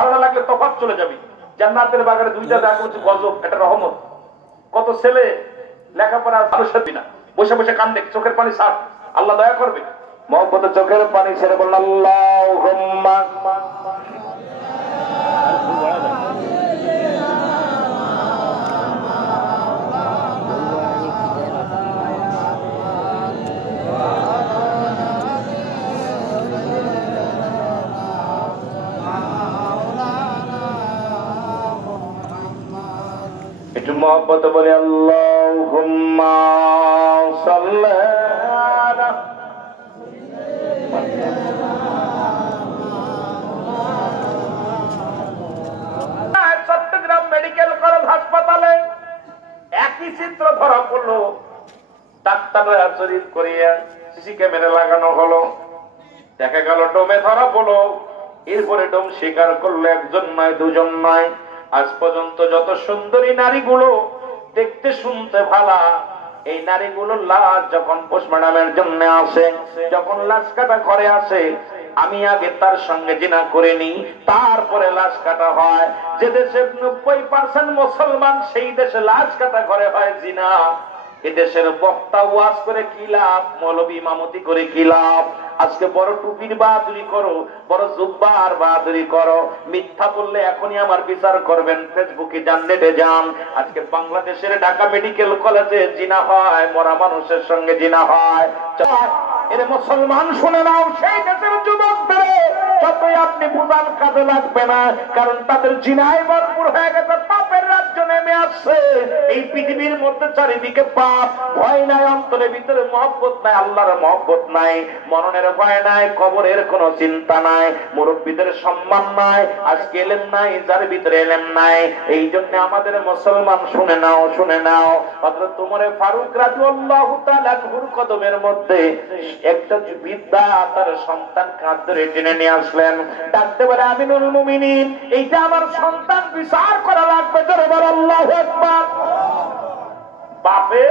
ভালো না লাগলে তফাৎ চলে যাবি। জান্নাতের বাগানে দুইটা দেখা হচ্ছে গজব, এটা রহমত। কত ছেলে লেখাপড়া ভালো সাথী না, বসে বসে কান্দে, চোখের পানি ছাড়, আল্লাহ দয়া করবে। মহব্বতে চোখের পানি ছেড়ে বলল আল্লাহুম্মা। একটু মহব্বত বলে আল্লাহুম্মা সাল্লি আলা। চট্টগ্রাম মেডিকেল কলেজ হাসপাতালে একই চিত্র ধরা পড়লো। ডাক্তাররা জরিপ করিয়া সিসি ক্যামেরা লাগানো হলো, দেখা গেল ডোমে ধরা পড়লো। এরপরে ডোম স্বীকার করলো একজন নয়, দুজন নয়। আজ পর্যন্ত যত সুন্দরী নারীগুলো দেখতে শুনতে ভালা, এই নারীগুলো লাশ যখন পোস্টমর্টমের জন্য আসে, যখন লাশ কাটা ঘরে আসে, আমি আগে তার সঙ্গে জিনা করিনি, তারপরে লাশ কাটা হয়। যে দেশে 90% মুসলমান, সেই দেশে লাশ কাটা ঘরে হয় জিনা। এদেশের বক্তা ওয়াজ করে কি লাভ, মৌলবী ইমামতি করে কি লাভ? আজকে বড় টুপির বাহাদুরি করো, বড় জুব্বার বাহাদুরি করো, মিথ্যা বললে এখনই আমার বিচার করবেন। ফেসবুকে যান, নেটে যান। আজকে বাংলাদেশের ঢাকা মেডিকেল কলেজে জিনা হয়, মরা মানুষের সঙ্গে জিনা হয়। এর মুসলমান শুনে নাও, সেই দেশের যুবকদের যতই আপনি বুঝান কাজে লাগবে না, কারণ তাদের জিনায় ভরপুর হয়ে গেছে, পাপের রাজ্য নেমে আসছে। এই পৃথিবীর মধ্যে চারিদিকে পাপ, ভয় নাই, অন্তরের ভিতরে মহব্বত নাই, আল্লাহর মহব্বত নাই, মরণের ভয় নাই, কবরের কোনো চিন্তা নাই, মুরব্বীদের সম্মান নাই, আজকে এলেম নাই, যার ভিতরে এলেম নাই। এই জন্য আমাদের মুসলমান শুনে নাও, শুনে নাও, হযরত ওমর ফারুক রাদিয়াল্লাহু তাআলা আনহুর কদমের মধ্যে একটা বৃদ্ধা তার সন্তানকে হাত ধরে টেনে নিয়ে আসলেন, ডাকতে বলে আমিনুল মুমিনিন, এইটা আমার সন্তান, বিচার করা লাগবে। জোরে বল আল্লাহু আকবার। বাপে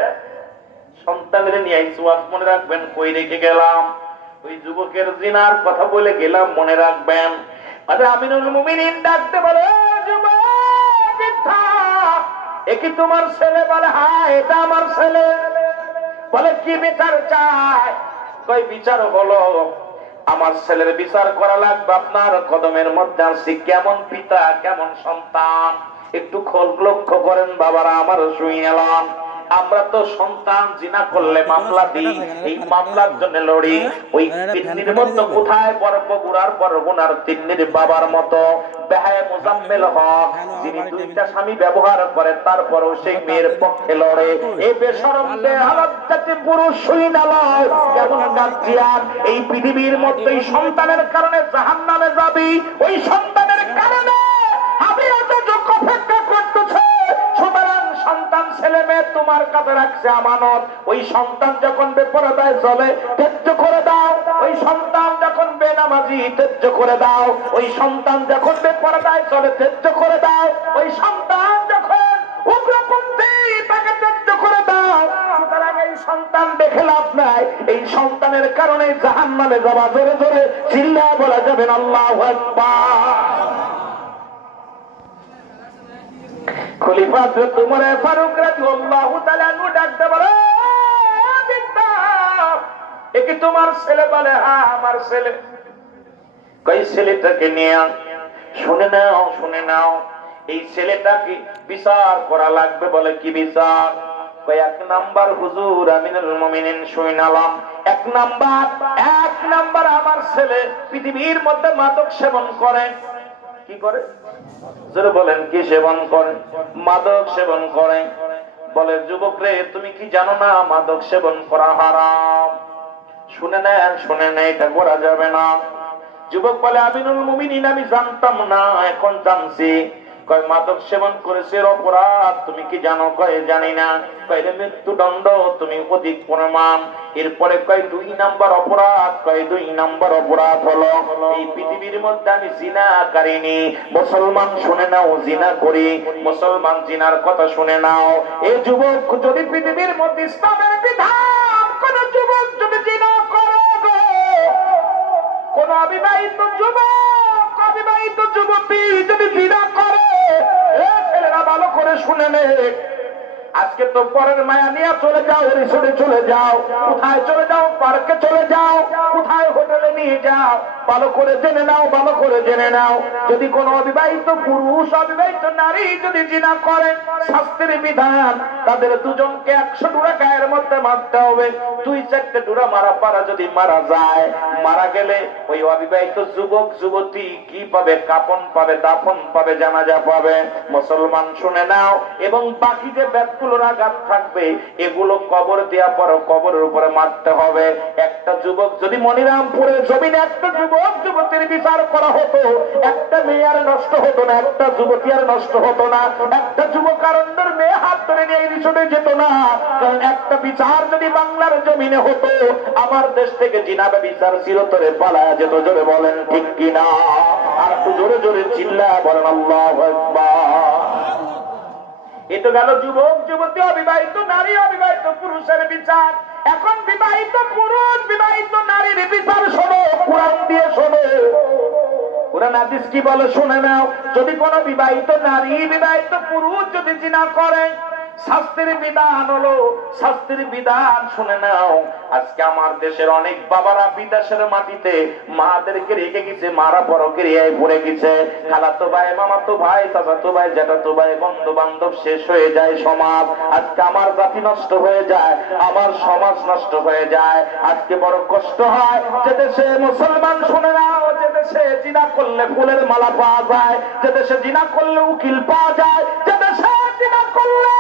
সন্তানের নিয়ে আইসু, আজ মনে রাখবেন কই রেখে গেলাম, ওই যুবকের জিনার কথা বলে গেলাম, মনে রাখবেন। আরে আমিনুল মুমিনিন ডাকতে বলে যুবক বৃদ্ধা, এ কি তোমার ছেলে? বলে হ্যাঁ, এটা আমার ছেলে। বলে কি বিচার চায়? কই বিচার হলো, আমার ছেলের বিচার করা লাগবে, আপনার কদমের মধ্যে আছি। কেমন পিতা, কেমন সন্তান, একটু লক্ষ্য করেন বাবারা, আমার শুইলাম। আমরা তো সন্তান জিনা করলে মামলা দিই, এই মামলার জন্য লড়ি। ওই তিন্নির মতো কোথায় বগুড়ার বরগুনার তিন্নির বাবার মতো বেহায়ে মুজাম্মেল হক, যিনি দুইটা স্বামী ব্যবহার করে, তারপরও সেই মেয়ের পক্ষে লড়ে। এই বেশরম বেহালাত জাতি পুরুষ শুইনা লয়, কেমন গাছিয়ার। এই পৃথিবীর মধ্যে সন্তানের কারণে জাহান্নামে যাবি, ওই সন্তানের কারণে আমি এত যোগ্য অপেক্ষা করতেছে। সুতরাং সন্তান ছেলে মেয়ে তোমার কাছে রাখছে আমানত। ওই সন্তান যখন বেপরদায় চলে, ত্যায্য করে দাও। ওই সন্তান যখন বেনামাজি, ত্যায্য করে দাও। ওই সন্তান যখন বেপরদায় চলে, ত্যায্য করে দাও। ওই সন্তান যখন উগ্রপন্থী, তাকে ত্যায্য করে দাও। সুতরাং এই সন্তান দেখে লাভ নাই, এই সন্তানের কারণে জাহান্নামে যাওয়া। জোরে জোরে চিল্লায় বলা যাবে না আল্লাহু আকবার। খলিফা হযরত ওমর ফারুক রাদিয়াল্লাহু তাআলা আনহু ডাকতে বলে বিদ্যা, এ কি তোমার ছেলে? বলে হ্যাঁ, আমার ছেলে। কই ছেলেটাকে নিয়ে শুনে নাও, শুনে নাও, এই ছেলেটাকে বিচার করা লাগবে। বলে কি বিচার? কই এক নাম্বার হুজুর আমিনুল মুমিনিন শুনালাম, এক নাম্বার আমার ছেলে পৃথিবীর মধ্যে মাদক সেবন করে। কি করে? জোরে বলেন, কি সেবন করে? মাদক সেবন করে। বলে যুবক রে, তুমি কি জানো না মাদক সেবন করা হারাম? শুনে নেন, শুনে নেন, এটা করা যাবে না। যুবক বলে আমিনুল মুমিনিন, আমি জানতাম না, এখন জানছি। কয় মাদক সেবন করেছে অপরাধ তুমি কি জানো? কয় জানি না। কয় মৃত্যুদণ্ড তুমি অধিক প্রমাণ। এরপরে কয় 2 নাম্বার অপরাধ। কয় 2 নাম্বার অপরাধ হলো এই পৃথিবীর মধ্যে আমি জিনা করিনি। মুসলমান শুনে নাও, জিনা করি। মুসলমান জিনার কথা শুনে নাও। এই যুবক যদি পৃথিবীর মধ্যে ইসলামের বিধান, কোন যুবক যদি জিনা করে, কোন অবিবাহিত যুবক অবিবাহিত যুবতী যদি জিনা করে, ছেলেরা ভালো করে শুনে নে, আজকে তো পরের মায়া নিয়ে চলে যাও, রিসোর্টে চলে যাও, কোথায় চলে যাও, পার্কে চলে যাও, কোথায় হোটেলে নিয়ে যাও, ভালো করে জেনে নাও, ভালো করে জেনে নাও, যদি কোন অবিবাহিত পুরুষ অবিবাহিত নারী যদি জিনা করে, শাস্তির বিধান তাদের দুজনকে 100 ডুরা গায়ের মধ্যে মারতে হবে। 2-4টে ডুরা মারা পারা যদি মারা যায়, মারা গেলে ওই অবিবাহিত যুবক যুবতী কি পাবে? কাপন পাবে, দাফন পাবে, জানাজা পাবে। মুসলমান শুনে নাও, এবং বাকি যে ব্যাগগুলোর আঘাত থাকবে এগুলো কবর দেওয়া পর কবরের উপরে মারতে হবে। একটা যুবক যদি মনিরামপুরের জমিনে একটা যুবক যুবতীর বিচার করা হতো, একটা মেয়ে আর নষ্ট হতো না, একটা যুবতী আর নষ্ট হতো না, একটা যুবক আর অন্যের মেয়ে হাত ধরে নিয়ে রিসোর্টে যেত না। কারণ একটা বিচার যদি বাংলার জমিনে হতো, আমার দেশ থেকে জিনাবে বিচার চিরতরে পালায়া যেত। জোরে বলেন ঠিক কিনা? আর একটু জোরে জোরে চিল্লায়া বলেন আল্লাহু আকবার। এটা গেল যুবক যুবতী, অবিবাহিত নারী অবিবাহিত পুরুষের বিচার। এখন বিবাহিত পুরুষ বিবাহিত নারীর বিচার শোনো, কোরআন দিয়ে শোনো। কোরআন হাদিস কি বলে শুনে নাও। যদি কোন বিবাহিত নারী বিবাহিত পুরুষ যদি জিনা করে, শাস্তির বিধান হলো, শাস্তির বিধান শুনে নাও। আজকে আমার দেশের অনেক বাবারা বিদেশের মাটিতে মাদেরকে রেখে গেছে, মারা বড় ক্রিয়ায় পড়ে গেছে। খালাতো ভাই, মামাতো ভাই, চাচাতো ভাই, জ্যাঠাতো ভাই, বন্ধু বান্ধব শেষ হয়ে যায় সমাজ। আজকে আমার জাতি নষ্ট হয়ে যায়, আমার সমাজ নষ্ট হয়ে যায়। আজকে বড় কষ্ট হয় যে দেশে মুসলমান শুনে নাও, যে দেশে জিনা করলে ফুলের মালা পাওয়া যায়, যে দেশে জিনা করলে উকিল পাওয়া যায়, যে দেশে জিনা করলে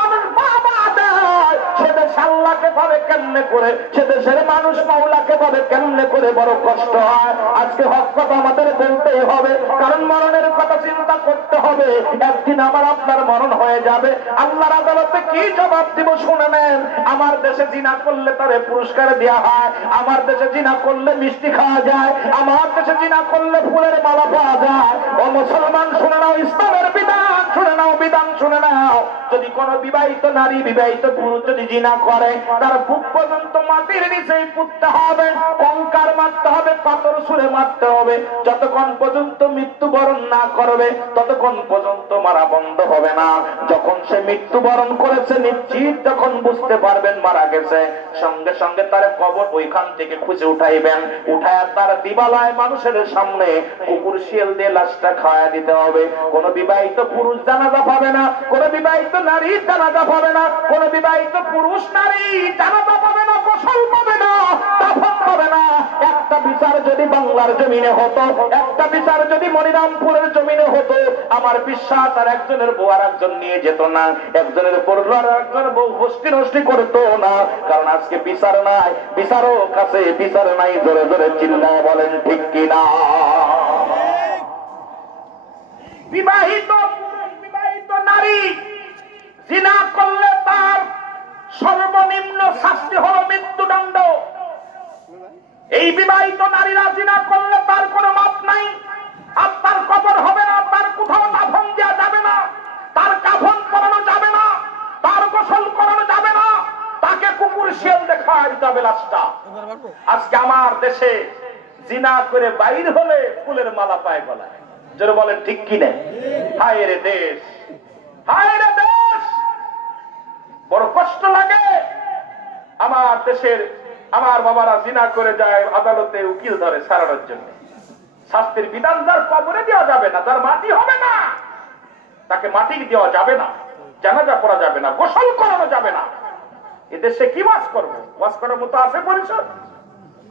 মানুষ বাবা দেয়, সে দেশে আল্লাহকে পাবে কেমনে করে, সে দেশের মানুষ মাওলাকে পাবে কেমনে করে। বড় কষ্ট হয়। আজকে হক কথা আমাদের বলতেই হবে, কারণ মরণের কথা চিন্তা করতে হবে। একদিন আমার আপনার মরণ হয়ে যাবে, আল্লাহর আদালতে কি জবাব দিব শুনে নেন। আমার দেশে জিনা করলে তারে পুরস্কার দেওয়া হয়, আমার দেশে জিনা করলে মিষ্টি খাওয়া যায়, আমার দেশে জিনা করলে ফুলের মালা পাওয়া যায়। ও মুসলমান শুনে নাও, ইসলামের বিধান শুনে নাও, বিধান শুনে নাও। যদি কোন বিবাহিত নারী বিবাহিত পুরুষ যদি জিনা করে, তার বুক পর্যন্ত মাটির নিচেই পুঁততে হবে, কঙ্কার মারতে হবে, পাথর ছুঁড়ে মারতে হবে। যতক্ষণ পর্যন্ত মৃত্যুবরণ না করবে ততক্ষণ পর্যন্ত মারা বন্ধ হবে না। যখন সে মৃত্যুবরণ করেছে নিশ্চিত যখন বুঝতে পারবেন মারা গেছে, সঙ্গে সঙ্গে তার কবর ওইখান থেকে খুঁজে উঠাইবেন, উঠায় তার দিবালয় মানুষের সামনে কুকুর শিয়াল দিয়ে লাশটা খাওয়া দিতে হবে। কোন বিবাহিত পুরুষ জানাজা পাবে না, কোন বিবাহিত নারী জানাজা পাবে না, কোন বিবাহিত পুরুষ নারী জানাজা পাবে না, গোসল পাবে না, দাফন পাবে না। একটা বিচার যদি বাংলার জমিনে হতো, একটা বিচার যদি মনিরামপুরের জমিনে হতো, আমার বিশ্বাস আর একজনের বউ আর একজন নিয়ে যেত না, একজনের পড়লো আর একজনের বউ হস্তি নষ্টি করতো না। কারণ আজকে বিচার নাই, বিচারও কাছে বিচার নাই। জোরে জোরে চিল্লায় বলেন ঠিক কিনা? বিবাহিত পুরুষ বিবাহিত নারী জিনা করলে তার সর্বনিম্ন শাস্তি হলো মৃত্যুদণ্ড। এই বিবাহিত নারীরা জিনা করলে তার কোনো মাপ নাই, আর তার কবর হবে না, তার কোথাও দাফন দেওয়া যাবে না, তার কাফন পরানো যাবে না, তার গোসল করানো যাবে না, তাকে কুকুর শিয়াল দেখায় যাবে লাশটা। আজকে আমার দেশে জিনা করে বাইর হলে ফুলের মালা পায় গলায়। যারা বলেন ঠিক কিনা? হায় রে দেশ, হায় রে দেশ, বড় কষ্ট লাগে। আমার দেশের আমার বাবারা জিনা করে যায়, আদালতে উকিল ধরে সারানোর জন্য। শাস্তির বিধান যার কবরে দেওয়া যাবে না, যার মাটি হবে না, তাকে মাটি দেওয়া যাবে না, জানাজা পড়া যাবে না, গোসল করানো যাবে না। এদেশে কি ওয়াজ করবো? ওয়াজ করার মতো আছে পরিষদ?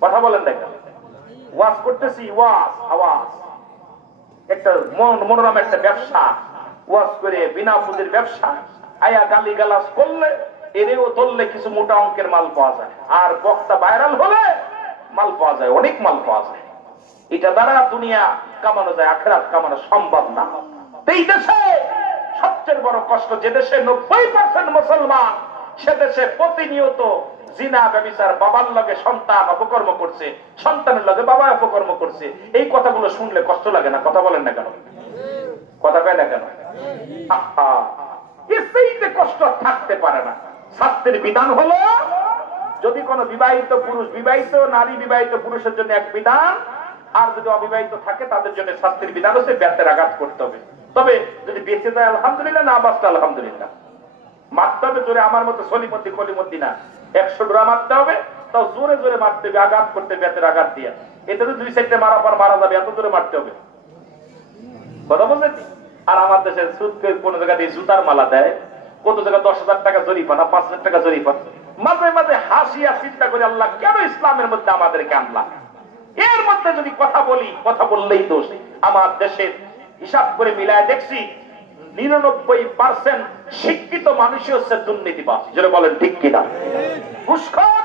কথা বলেন দেখেন। ওয়াজ করতেছি, ওয়াজ আওয়াজ একটা মনোরম একটা ব্যবসা, ওয়াজ করে বিনা পুঁজির ব্যবসা। আয়া গালি গালাজ করলে এরেও ধরলে কিছু মোটা অঙ্কের মাল পাওয়া যায়, আর বক্তা ভাইরাল হলে মাল পাওয়া যায়, অনেক মাল পাওয়া যায়। এটা দ্বারা দুনিয়া কামানো যায়, আখিরাত কামানো সম্ভব না। এই দেশে সবচেয়ে বড় কষ্ট, যে দেশে 90% মুসলমান, সে দেশে প্রতিনিয়ত জিনা ব্যভিচার, বাবার লগে সন্তান অপকর্ম করছে, সন্তানের লগে বাবা অপকর্ম করছে। এই কথাগুলো শুনলে কষ্ট লাগে না? কথা বলেন না কেন? কথা কয় না কেন? এতে কষ্ট থাকতে পারে না। শাস্তির বিধান হলো, যদি কোন বিবাহিত পুরুষ বিবাহিত নারী বিবাহিত পুরুষের জন্য এক বিধান, আর যদি অবিবাহিত থাকে তাদের জন্য শাস্তির বিধান হচ্ছে বেতের আঘাত করতে হবে। তবে যদি বেঁচে যায় আলহামদুলিল্লাহ, না বাঁচতে আলহামদুলিল্লাহ। মারতে হবে জোরে, আমার মতো সলিমদ্দি কলিমদ্দি না, 100 ডোরা মারতে হবে, তাও জোরে জোরে মারতে হবে, আঘাত করতে বেতের আঘাত দিয়ে। এতে তো 2 সাইডে মারা পর মারা যাবে, এত জোরে মারতে হবে। কথা বলছেন? আর আমার দেশে সুদ কোন জায়গা দিয়ে জুতার মালা দেয়, কত জায়গায় 10,000 টাকা জরিমানা, 5,000 টাকা জরিমানা। মাঝে মাঝে হাসিয়া চিন্তা করে আল্লাহ কেন ইসলামের মধ্যে আমাদেরকে আনলাম। এর মধ্যে যদি কথা বলি, কথা বললেই দোষ। আমার দেশের হিসাব করে মিলায় দেখছি 99% শিক্ষিত মানুষই হচ্ছে দুর্নীতিবাজ। যেটা বলেন ঠিক কিনা? ঘুষখোর,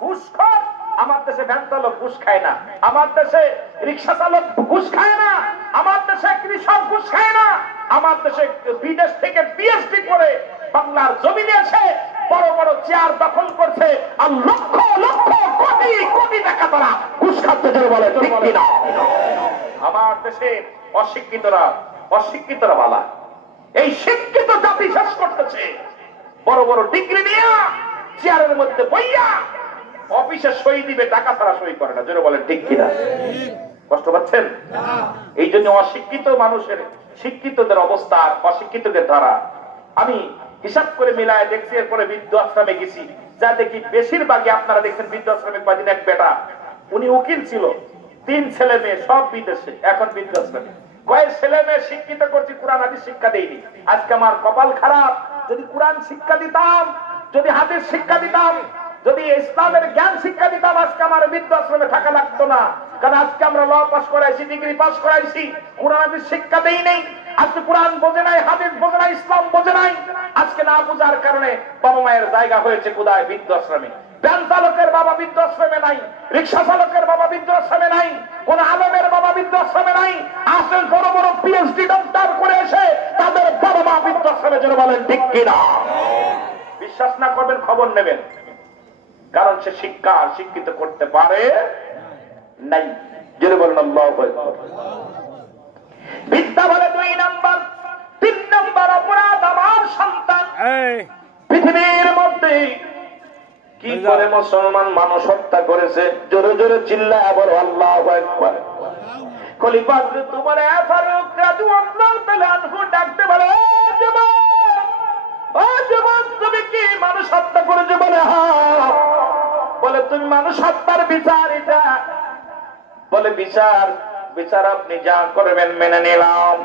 ঘুষখোর। আমার দেশে ভ্যান চালক ঘুষ খায় না, আমার দেশে রিক্সা চালক ঘুষ খায় না, আমার দেশে কৃষক ঘুষ খায় না, আমার দেশে বিদেশ থেকে পিএইচডি করে বাংলার জমিনে এসে বড় বড় চেয়ার দখল করছে, আর লক্ষ লক্ষ কোটি কোটি টাকা তারা ঘুষ খাচ্ছে। যেটা বলে ঠিক কিনা? আমার দেশে অশিক্ষিতরা, অশিক্ষিতরা বালা, এই শিক্ষিত জাতি শেষ করতেছে। বড় বড় ডিগ্রি নিয়ে চেয়ারের মধ্যে বইয়া অফিসে সই দিবে, টাকা ছাড়া সই করে না। যেটা বলেন ঠিক কিনা? কষ্ট পাচ্ছেন? এই জন্য অশিক্ষিত মানুষের শিক্ষিতদের অবস্থা আর অশিক্ষিতদের ধারা আমি হিসাব করে মিলায় দেখছি। এরপরে বৃদ্ধাশ্রমে গেছি, যা দেখি বেশিরভাগই আপনারা দেখছেন বৃদ্ধাশ্রমে কদিন এক বেটা, উনি উকিল ছিল, 3 ছেলে মেয়ে সব বিদেশে, এখন বৃদ্ধাশ্রমে। কয়েক ছেলে মেয়ে শিক্ষিত করছি, কোরআন হাদিস শিক্ষা দেয়নি। আজকে আমার কপাল খারাপ, যদি কোরআন শিক্ষা দিতাম, যদি হাদিস শিক্ষা দিতাম, যদি ইসলামের জ্ঞান শিক্ষা দিতাম, আজকে আমার বৃদ্ধাশ্রমে থাকা লাগতো না। কারণ আজকে আমরা ল পাস করাইছি, ডিগ্রি পাস করাইছি, কোরআন হাদিস শিক্ষা দেই নেই। আজকে কোরআন বোঝে নাই, হাদিস বোঝে নাই, ইসলাম বোঝে নাই। আজকে না বোঝার কারণে বাবা মায়ের জায়গা হয়েছে কোথায়? বৃদ্ধাশ্রমে। ভ্যান চালকের বাবা বৃদ্ধাশ্রমে নাই, রিক্সা চালকের বাবা বৃদ্ধাশ্রমে নাই, কোন আলেমের বাবা বৃদ্ধাশ্রমে নাই। আসল বড় বড় পিএইচডি ডক্টর করে এসে তাদের বাবা মা বৃদ্ধাশ্রমে। যেন বলেন ঠিক কিনা? বিশ্বাস না করবেন, খবর নেবেন, কারণ সে শিক্ষা শিক্ষিত করতে পারে নাই। যেন বলেন আল্লাহু আকবার। বিদ্যা বলে 2 নাম্বার। 3 নাম্বার অপরাধ আমার সন্তান। পৃথিবীর মধ্যে কি করে মুসলমান মানুষ হত্যা করেছে? জোরে জোরে চিল্লায় বলো আল্লাহু আকবার। খলিফা হযরত ওমর ফারুক রাদিয়াল্লাহু তাআলা আনহু ডাকতে বলে, ও যুবক, তুমি কি মানুষ হত্যা করেছো? বলে হ্যাঁ। বলে তুমি মানুষ হত্যার বিচার এটা? বলে বিচার, বিচার আপনি যা করবেন মেনে নিলাম।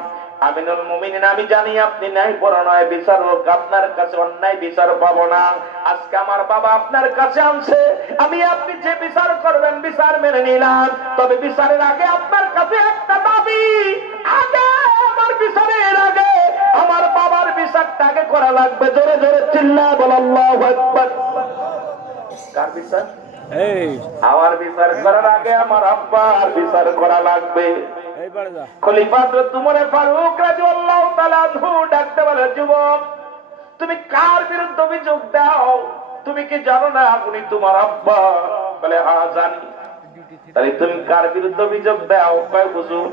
আমিনুল মুমিনিন, আমি জানি আপনি ন্যায় পরায়ণ বিচারক, আপনার কাছে অন্যায় বিচার পাবো না। আজকে আমার বাবা আপনার কাছে আনছে, আমি আপনি যে বিচার করবেন বিচার মেনে নিলাম। তবে বিচারের আগে আপনার কাছে একটা দাবি, আগে আমার বিচারের আগে আমার বাবার বিচারটা আগে করা লাগবে। জোরে জোরে চিল্লায় বল আল্লাহু আকবার। কার বিচার? আমার বিচার করার আগে আমার আব্বার বিচার করা লাগবে। খলিফা হযরত ওমর ফারুক রাদিয়াল্লাহু তাআলা আনহু ডাকতে বলে, যুবক, তুমি কার বিরুদ্ধে অভিযোগ দাও? তুমি কি জানো না উনি তোমার আব্বা? বলে হ্যাঁ জানি। তাহলে তুমি কার বিরুদ্ধে অভিযোগ দাও? কয় হুজুর,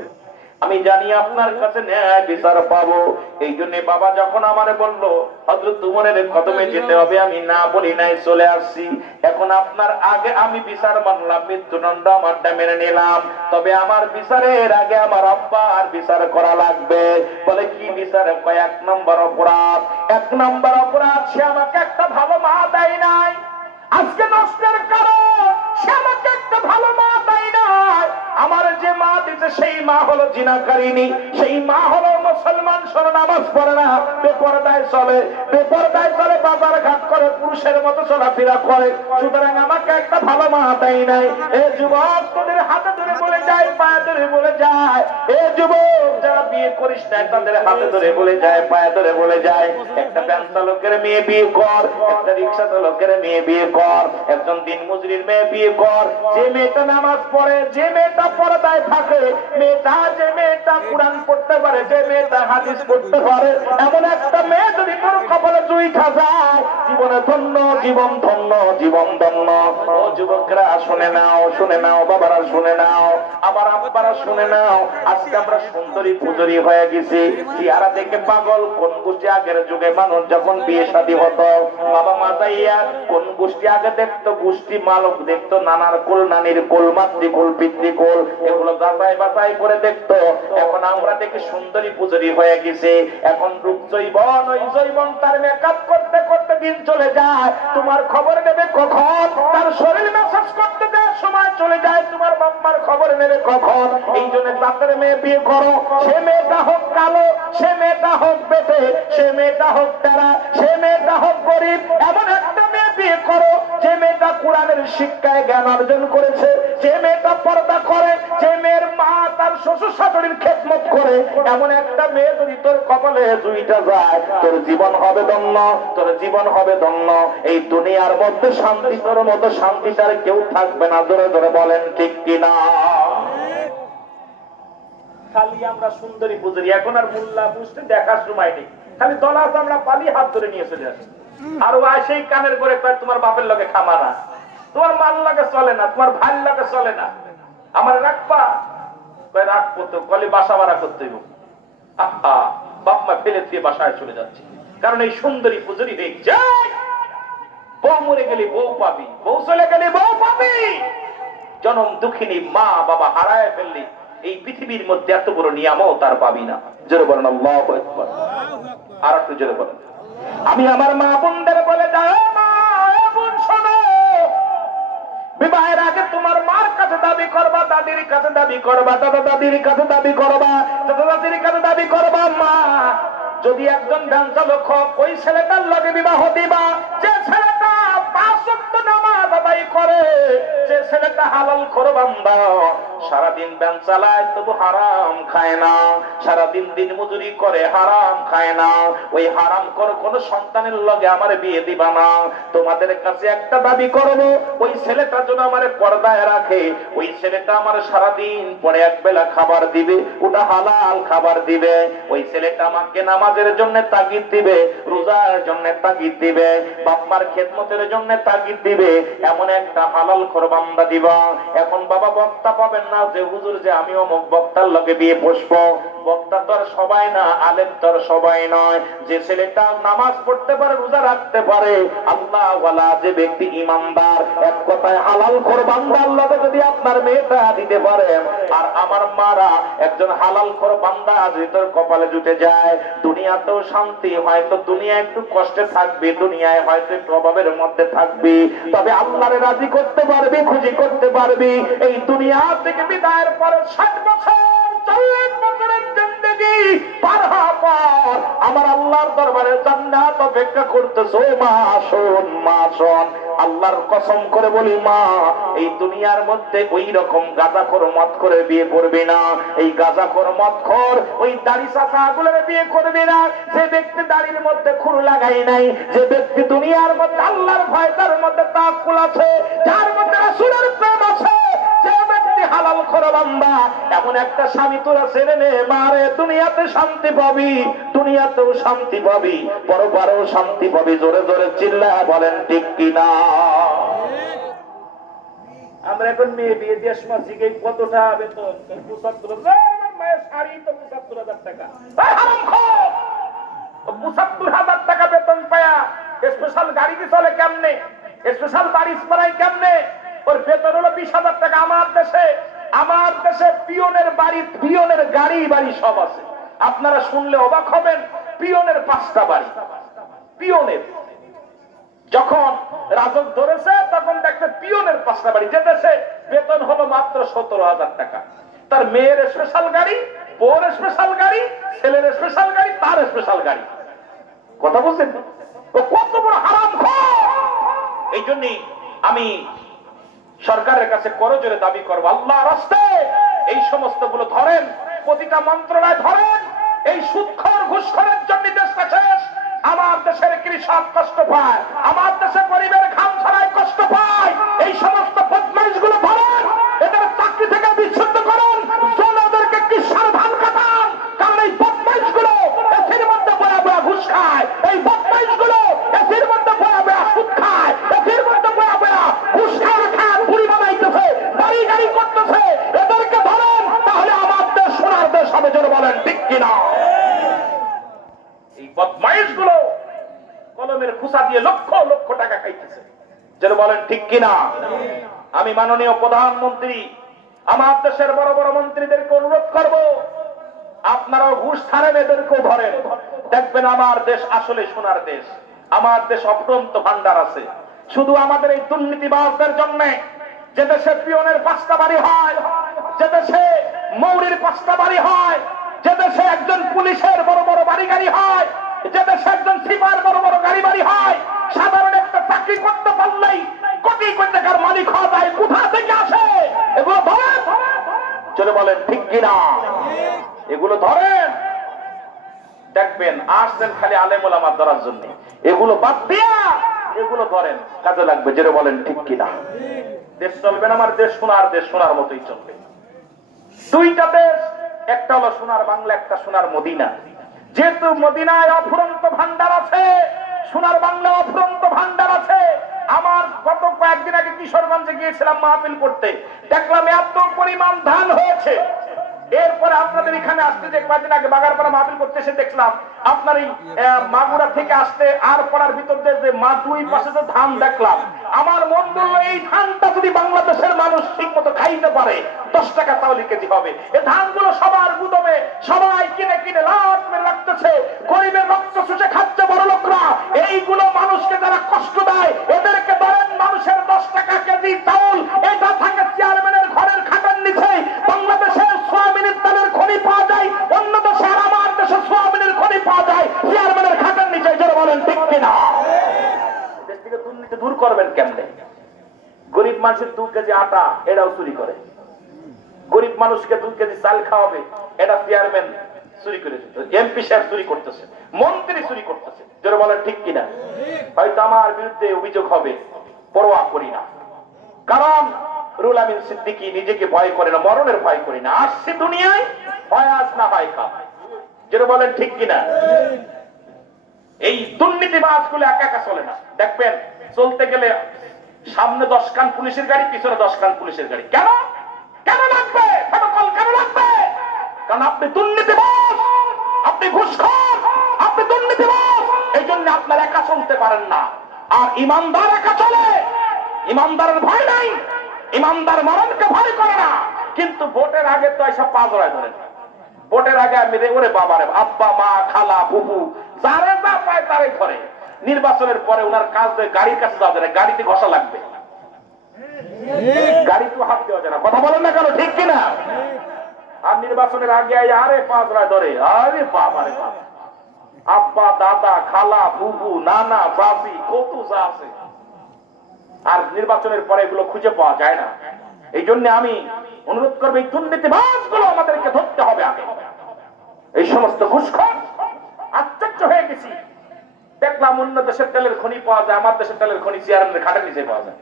আমি জানি আপনার কাছে ন্যায় বিচার পাবো। এই জন্য বাবা যখন আমারে বললো হযরত ওমরের কদমে যেতে হবে, আমি না বলি নাই, চলে আসছি। এখন আপনার আগে আমি বিচার মানলাম, মৃত্যুদণ্ড আমারটা মেনে নিলাম। তবে আমার বিচারের আগে আমার আব্বার বিচার করা লাগবে। বলে কি বিচার? কয় 1 নম্বর অপরাধ। 1 নম্বর অপরাধ, সে আমাকে একটা ভালো মা দেয় নাই। আজকে নষ্টের কারণ সে আমাকে একটা ভালো মা দেয় নাই। আমার যে মা দিতে সেই মা হলো জিনাকারিনী, সেই মা হলো মুসলমান, শোনো নামাজ পড়ে না, বেপরদায় চলে, বেপরদায় চলে, বাজার ঘাট করে, পুরুষের মতো চলাফেরা করে। সুতরাং আমাকে একটা ভালো মা দেয় নাই। এ যুবক, তোদের হাতে ধরে বলে যায়, পায়ে ধরে বলে যায়, এ যুবক যারা বিয়ে করিস না তাদের হাতে ধরে বলে যায়, পায়ে ধরে বলে যায়, একটা ভ্যান চালকের মেয়ে বিয়ে কর, একটা রিক্সা চালকের মেয়ে বিয়ে কর, একজন দিনমজুরির মেয়ে বিয়ে কর। যে মেয়েটা নামাজ পড়ে, যে মেয়েটা পর্দায় থাকে, মেয়েটা, যে মেয়েটা কোরআন পড়তে পারে, যে মেয়েটা হাদিস পড়তে পারে, এমন একটা মেয়ে যদি তোর কপালে জুইটা যায়, জীবনে ধন্য, জীবন ধন্য, জীবন ধন্য। ও যুবকরা শুনে নাও, শুনে নাও, বাবারা শুনে নাও, আমার আব্বারা শুনে নাও। আজকে আমরা সুন্দরী পুজোরি পুজুরি হয়ে গেছে, চেহারা দেখে পাগল। কোন গোষ্ঠী আগের যুগে মানুষ যখন বিয়ে শাদী হতো, বাবা মা যাইয়া কোন গোষ্ঠী আগে দেখতো, গোষ্ঠী মালক দেখতো, নানার কুল, নানির কুল, মাতৃকুল, পিতৃকুল, এগুলো যাচাই বাছাই করে দেখতো। এখন আমরা দেখি সুন্দরী পুজুরি হয়ে গেছে। এখন রূপ জৈবন, ওই জৈবন তার মেকআপ করতে করতে দিন চলে যায়। তোমার খবর নেবে কখন? তার শরীর ম্যাসাজ করতে দেওয়ার সময় চলে যায়। তোমার বাম্মার খবর নেবে কখন? এই জন্য জাতের মেয়ে বিয়ে করো। সে মেয়েটা হোক কালো, সে মেয়েটা হোক বেটে, সে মেয়েটা হোক তারা, সে মেয়েটা হোক গরিব, এমন একটা মেয়ে বিয়ে করো যে মেয়েটা কোরআনের শিক্ষায় জ্ঞান অর্জন করেছে, যে মেয়েটা পর্দা করে, যে মেয়ের মা তার শ্বশুর শাশুড়ির খেদমত করে। এমন একটা মেয়ে যদি তোর কপালে জুইটা যায়, তোর জীবন হবে ধন্য, তোর জীবন হবে ধন্য। এই দুনিয়ার মধ্যে শান্তি, তোর মতো শান্তি তার কেউ থাকবে না। জোরে জোরে বলেন ঠিক কিনা? খালি আমরা সুন্দরী পুজুরি, এখন আর মোল্লা বুঝতে দেখার সময় নেই। খালি দলাস আমরা পালি, হাত ধরে নিয়ে চলে আসি। আর ও সেই কানের করে কয় তোমার বাপের লগে খামা না, তোমার মাল লাগে চলে না, তোমার ভাই লাগে চলে না, আমার রাখবা? কয় রাখবো তো, কলে বাসা ভাড়া করতে হইব। আহা, বাপ মা ফেলে দিয়ে বাসায় চলে যাচ্ছে, কারণ এই সুন্দরী পুজুরি হয়ে যায়। বউ মরে গেলে বউ পাবি, বউ চলে গেলে বউ পাবি। জনম দুঃখিনী মা বাবা হারায় ফেললি এই পৃথিবীর মধ্যে এত বড় নিয়ামত আর পাবি না। জোরে বলেন আল্লাহু আকবার। আর একটু জোরে বলেন। আমি আমার মা বোনদের বলে যাই, মা বোন শোনো, বিবাহের আগে তোমার মার কাছে দাবি করবা, দাদির কাছে দাবি করবা, দাদা দাদির কাছে দাবি করবা, দাদা দাদির কাছে দাবি করবা। মা যদি একজন ভ্যান চালক ওই ছেলেটার লগে বিবাহ দিবা, যে ছেলেটা 5 ওয়াক্ত নামাজ আদায় করে, যে ছেলেটা হালাল খোর বান্দা, সারাদিন ভ্যান চালায় তবু হারাম খায় না, সারাদিন দিন মজুরি করে হারাম খায় না, ওই হারাম কর কোন সন্তানের লগে আমার বিয়ে দিবা না। তোমাদের কাছে একটা দাবি করব, ওই ছেলেটা যেন আমার পর্দায় রাখে, ওই ছেলেটা আমার সারাদিন পরে এক বেলা খাবার দিবে, ওটা হালাল খাবার দিবে, ওই ছেলেটা আমাকে নামাজের জন্য তাগিদ দিবে, রোজার জন্য তাগিদ দিবে, বাপমার খেদমতের জন্য তাগিদ দিবে, এমন একটা হালাল খোর বান্দা দিবা। এখন বাবা বক্তা পাবেন না যে হুজুর যে আমি অমুক বক্তার লগে বিয়ে বসবো। বক্তা তো আর সবাই না, আলেম তো আর সবাই নয়। যে ছেলেটা নামাজ পড়তে পারে, রোজা রাখতে পারে, আল্লাহ ওয়ালা যে ব্যক্তি ইমানদার, এক কথায় হালাল খোর বান্দা আল্লাহকে যদি আপনার মেয়েটা দিতে পারেন, আর আমার মারা একজন হালাল খোর বান্দা যদি তোর কপালে জুটে যায়, দুনিয়াতেও শান্তি, হয়তো দুনিয়া একটু কষ্টে থাকবে, দুনিয়ায় হয়তো একটু অভাবের মধ্যে থাকবি, তবে আল্লাহরে রাজি করতে পারবি, খুশি করতে পারবি। এই দুনিয়া থেকে বিদায়ের পরে 60 বছর 40 বছরের জিন্দেগি পার হওয়ার পর আমার আল্লাহর দরবারে জান্নাত অপেক্ষা করতেছে। মা শোন, মা শোন, আল্লাহর কসম করে বলি মা, এই দুনিয়ার মধ্যে ওই রকম গাঁজাখোর মদ করে বিয়ে করবে না। এই গাঁজাখোর মদখোর ওই দাড়ি চাচাগুলোর বিয়ে করবে না। যে ব্যক্তি দাড়ির মধ্যে খুর লাগাই নাই, যে ব্যক্তি দুনিয়ার মধ্যে আল্লাহর ভয়, তার মধ্যে তাওয়াক্কুল আছে, যার মধ্যে রাসূলের প্রেম আছে, যে ব্যক্তি হালাল খোর বান্দা, এমন একটা স্বামী তোরা ছেড়ে নে মারে। দুনিয়াতে শান্তি পাবি, দুনিয়াতেও শান্তি পাবি, পরপারেও শান্তি পাবি। জোরে জোরে চিল্লায়া বলেন ঠিক কিনা? আমরা এখন মেয়ে বিয়ে দিয়ে সময় জিগে কতটা বেতন? ৭৫,০০০। মায়ের শাড়ি তো ৭৫,০০০ টাকা। ৭৫,০০০ টাকা বেতন পায়া স্পেশাল গাড়ি দিয়ে চলে কেমনে? স্পেশাল বাড়ি বানাই কেমনে? ওর বেতন হলো 20,০০০ টাকা। আমার দেশে পিয়নের বাড়ি, পিয়নের গাড়ি বাড়ি সব আছে। আপনারা শুনলে অবাক হবেন, পিয়নের 5টা বাড়ি। পিয়নের যখন রাজক ধরেছে তখন দেখছে পিয়নের 5টা বাড়ি। যে দেশে বেতন হলো মাত্র 17,০০০ টাকা। তার মেয়ের স্পেশাল গাড়ি, বউর স্পেশাল গাড়ি, ছেলের স্পেশাল গাড়ি, তার স্পেশাল গাড়ি। কথা বলছেন? ও কত বড় হারামখোর! এই জন্যই আমি সরকারের কাছে করজোরে দাবি করবো, আল্লাহর রাস্তায় এই সমস্ত গুলো ধরেন, প্রতিটা মন্ত্রণালয় ধরেন। এই সুদখোর ঘুষখোরের জন্য দেশটা শেষ। আমার দেশের কৃষক কষ্ট পায়, আমার দেশে পরিবারের ঘাম ছড়ায় কষ্ট পায়। এই সমস্ত বদমাইশ গুলো ধরেন, এদের চাকরি থেকে বিচ্ছিন্ন করুন, জনদেরকে কি সাবধান কাটান। কারণ এই বদমাইশ গুলো এসির মধ্যে বয়া বয়া ঘুষ খায়, এই বদমাইশ গুলো এসির মধ্যে বয়া বয়া সুদ খায়, এসির মধ্যে বয়া বয়া ঘুষ খায়, বুড়ি বানাইতেছে, গাড়ি গাড়ি করতেছে। এদেরকে ধরেন, তাহলে আমার দেশ সোনার দেশ হবে। জোরে বলেন ঠিক কিনা? এই বদমাইশ গুলো কলমের খুসা দিয়ে লক্ষ লক্ষ টাকা খাইতেছে, যেন বলেন ঠিক কিনা? আমি মাননীয় প্রধানমন্ত্রী, আমার দেশের বড় বড় মন্ত্রীদেরকে অনুরোধ করব, আপনারাও ঘুষ ছাড়েন, এদেরকেও ধরেন। দেখবেন আমার দেশ আসলে সোনার দেশ। আমার দেশ অফুরন্ত ভান্ডার আছে। শুধু আমাদের এই দুর্নীতিবাজদের জন্য, যে দেশে পিয়নের 5টা বাড়ি হয়, যে দেশে মৌরির 5টা বাড়ি হয়, যে দেশে একজন পুলিশের বড় বড় বাড়ি গাড়ি হয়, যে দেশে একজন সিপার বড় বড় গাড়ি বাড়ি হয়, সাধারণ একটা চাকরি করতে পারলেই কোটি কোটি টাকার মালিক হওয়া যায়। কোথা থেকে আসে এগুলো? ধরেন, চলে বলেন ঠিক কিনা? এগুলো ধরেন, দেখবেন আসছেন খালি আলেম ওলামা ধরার জন্য। এগুলো বাদ দিয়া এগুলো ধরেন, কাজে লাগবে। যেটা বলেন ঠিক কিনা? দেশ চলবে না, আমার দেশ সোনার দেশ, সোনার মতোই চলবে। দুইটা দেশ, একটা হলো সোনার বাংলা, একটা সোনার মদিনা। যেহেতু মদিনায় অফুরন্ত ভান্ডার আছে, সোনার বাংলা অফুরন্ত ভান্ডার আছে। আমার গত কয়েকদিন আগে কিশোরগঞ্জে গিয়েছিলাম মাহফিল করতে, দেখলাম এত পরিমাণ ধান হয়েছে। এরপরে আপনাদের এখানে আসতে যে কয়েকদিন আগে বাগারপাড়া মাহফিল করতে এসে দেখলাম আপনার এই মাগুরা থেকে আসতে আর পড়ার ভিতর দিয়ে যে দুই পাশে যে ধান দেখলাম, আমার মন বললো এই ধানটা যদি বাংলাদেশের মানুষ ঠিক মতো খাইতে পারে 10 টাকা চাউল কেজি হবে। এই ধানগুলো সবার গুদমে সবাই কিনে কিনে লাট মেরে রাখতেছে, গরিবের রক্ত শুষে খাচ্ছে বড় লোকরা। এইগুলো মানুষকে যারা কষ্ট দেয়, এদেরকে ধরেন। মানুষের 10 টাকা কেজি চাউল এটা থাকে চেয়ারম্যানের ঘরের খাটার নিচে। বাংলাদেশের সোয়াবিনের তেলের খনি পাওয়া যায়, অন্য দেশে আর আমার দেশে সোয়াবিনের খনি পাওয়া যায় চেয়ারম্যানের খাটার নিচে। যারা বলেন ঠিক কিনা? দেশ থেকে দুর্নীতি দূর করবেন কেমনে? গরিব মানুষের 2 কেজি আটা এটাও চুরি করে, গরিব মানুষকে 2 কেজি চাল খাওয়াবে, এটা চেয়ারম্যান চুরি করেছে, এমপি সাহেব চুরি করতেছে, মন্ত্রী চুরি করতেছে। যারা বলেন ঠিক কিনা? হয়তো আমার বিরুদ্ধে অভিযোগ হবে, পরোয়া করি না, কারণ রুহুল আমিন সিদ্দিকী নিজেকে ভয় করে না, মরণের ভয় করি না। আসছে দুনিয়ায়, হয় আজ না হয় কাল। যেটা বলেন ঠিক কিনা? এই দুর্নীতিবাজ গুলো একা একা চলে না। দেখবেন চলতে গেলে সামনে 10 খান পুলিশের গাড়ি, পিছনে 10 খান পুলিশের গাড়ি। কেন? কেন লাগবে? কেন লাগবে? কারণ আপনি দুর্নীতিবাজ, আপনি ঘুষখোর, আপনি দুর্নীতিবাজ। এই জন্য আপনার একা চলতে পারেন না। আর ইমানদার একা চলে, ইমানদারের ভয় নাই, ইমানদার মরণকে ভয় করে না। কিন্তু ভোটের আগে তো এসব পাজরায় ধরে। ভোটের আগে আমি ওরে বাবারে, আব্বা মা খালা ফুফু যারা যা পায় তারাই ধরে। নির্বাচনের পরে ওনার কাজ গাড়ির কাছে যাওয়া যায়, গাড়িতে ঘষা লাগবে, গাড়ি তো হাত দেওয়া যায় না। কথা বলেন না কেন? ঠিক কিনা? আর নির্বাচনের আগে আরে পাজরায় ধরে, আরে বাবারে বাবা, আব্বা দাদা খালা ফুফু নানা বাবি কত যা আছে। আর নির্বাচনের পরে এগুলো খুঁজে পাওয়া যায় না। এই জন্য আমি অনুরোধ করবো, এই দুর্নীতিবাজ গুলো আমাদেরকে ধরতে হবে আগে। এই সমস্ত ঘুষখোর, আশ্চর্য হয়ে গেছি, দেখলাম অন্য দেশের তেলের খনি পাওয়া যায়, আমার দেশের তেলের খনি চেয়ারম্যানের খাটের নিচে পাওয়া যায়।